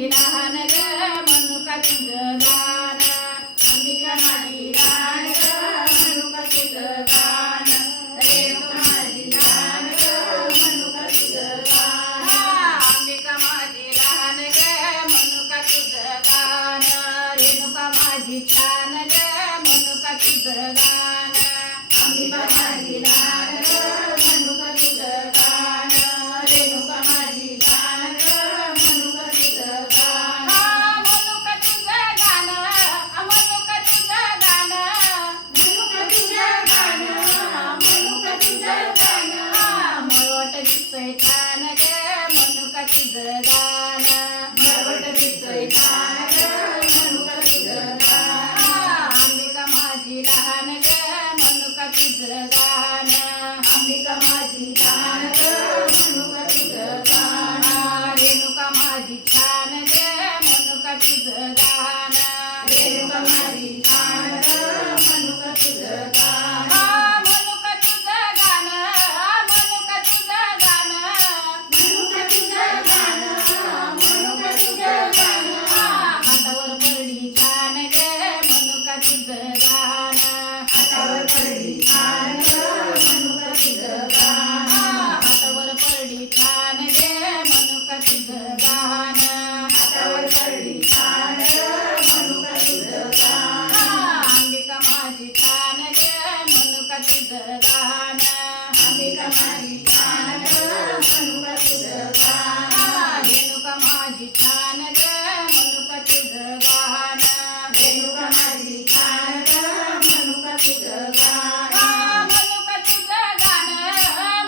माझी लहान ग म्हणू का तुझं गाणं अंबिका माझी लहान ग म्हणू का तुझं गाणं रेणुका माझी लहान ग म्हणू का तुझं गाणं अंबिका माझी लहान ग म्हणू का तुझं गाणं रेणुका माझी छान ग म्हणू का तुझं गाणं अंबिका माझी लहान ग म्हणू का तुझं गाणं रेणुका माझी छान ग म्हणू का तुझं गाणं म्हणू का तुझं गाणं म्हणू का तुझं गाणं म्हणू का तुझं गाणं म्हणू का तुझं गाणं मळवट दिसतोय छान ग म्हणू का तुझं गाणं मळवट दिसतोय छान ग म्हणू का तुझं गाणं अंबिका माझी लहान ग म्हणू का तुझं गाणं अंबिका माझी लहान ग म्हणू का तुझं गाणं रेणुका माझी छान ग म्हणू का तुझं गाणं रेणुका माझी छान ग म्हणू का तुझं गाणं म्हणू का तुझं गाणं म्हणू का तुझं गाणं म्हणू का तुझं गाणं म्हणू का तुझं गाणं हातावर परडी छान ग म्हणू का तुझं गाणं हातावर परडी छान ग म्हणू का तुझं गाणं हातावर परडी छान ग म्हणू का तुझं गाणं हातावर परडी छान ग म्हणू का तुझं गाणं अंबिका माझी छान ग म्हणू का तुझं गाणं अंबिका माझी छान ग म्हणू का तुझं गाणं रेणुका माझी छान ग म्हणू का तुझं गाणं रेणुका माझी छान ग म्हणू का तुझं गाणं म्हणू का तुझं गाणं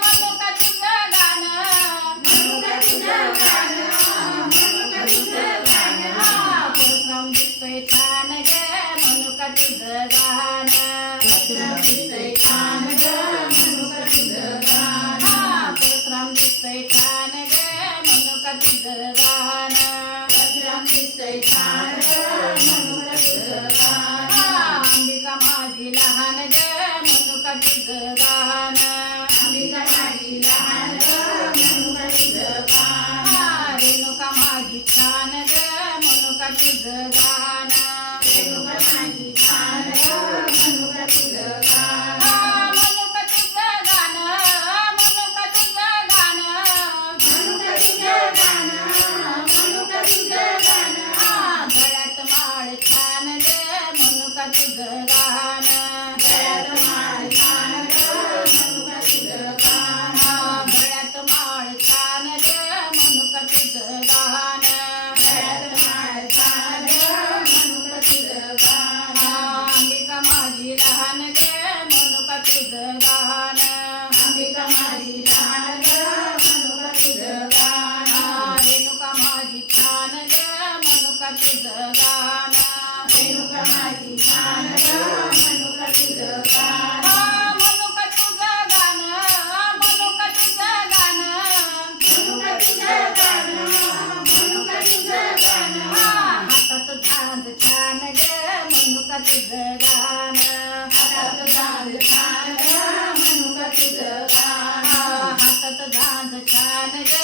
म्हणू का तुझं गाणं म्हणू का तुझं गाणं म्हणू का तुझं गाणं परशुराम दिसतोय छान ग म्हणू का तुझं गाणं परशुराम दिसतोय छान ग म्हणू का तुझं गाणं परशुराम दिसतोय छान ग म्हणू का तुझं गाणं परशुराम दिसतोय छान ग म्हणू का तुझं गाणं अंबिका माझी लहान ग म्हणू का तुझं गाणं अंबिका माझी लहान ग म्हणू का तुझं गाणं रेणुका माझी छान ग म्हणू का तुझं गाणं रेणुका माझी छान ग म्हणू का तुझं गाणं म्हणू का तुझं गाणं म्हणू का तुझं गाणं म्हणू का तुझं गाणं म्हणू का तुझं गाणं गळ्यात माळ छान ग म्हणू का तुझं गाणं गळ्यात माळ छान ग म्हणू का तुझं गाणं गळ्यात माळ छान ग म्हणू का तुझं गाणं गळ्यात माळ छान ग म्हणू का तुझं गाणं अंबिका माझी लहान ग म्हणू का तुझं गाणं अंबिका माझी लहान ग म्हणू का तुझं गाणं रेणुका माझी छान ग म्हणू का तुझं गाणं रेणुका माझी छान ग म्हणू का तुझं गाणं म्हणू का तुझं गाणं म्हणू का तुझं गाणं म्हणू का तुझं गाणं म्हणू का तुझं गाणं हातात झांज छान ग म्हणू का तुझं गाणं हातात झांज छान ग म्हणू का तुझं गाणं हातात झांज छान ग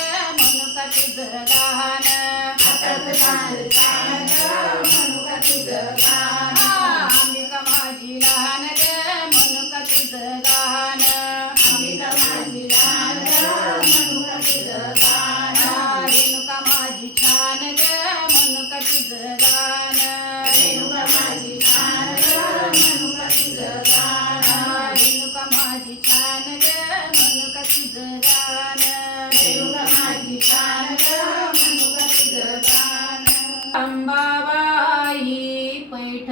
म्हणू का तुझं गाणं हातात झांज छान ग म्हणू का तुझं गाणं अंबिका माझी लहान ग म्हणू का तुझं गाणं अंबिका माझी लहान ग म्हणू का तुझं गाणं रेणुका माझी छान ग म्हणू का तुझं गाणं रेणुका माझी छान ग म्हणू का तुझं गाणं रेणुका माझी छान ग म्हणू का तुझं गाणं रेणुका माझी छान ग म्हणू का तुझं गाणं अंबाबाई पैठ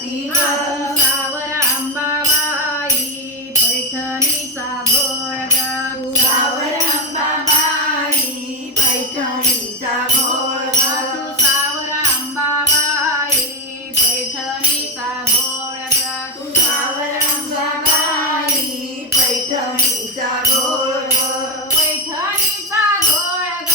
हाती ग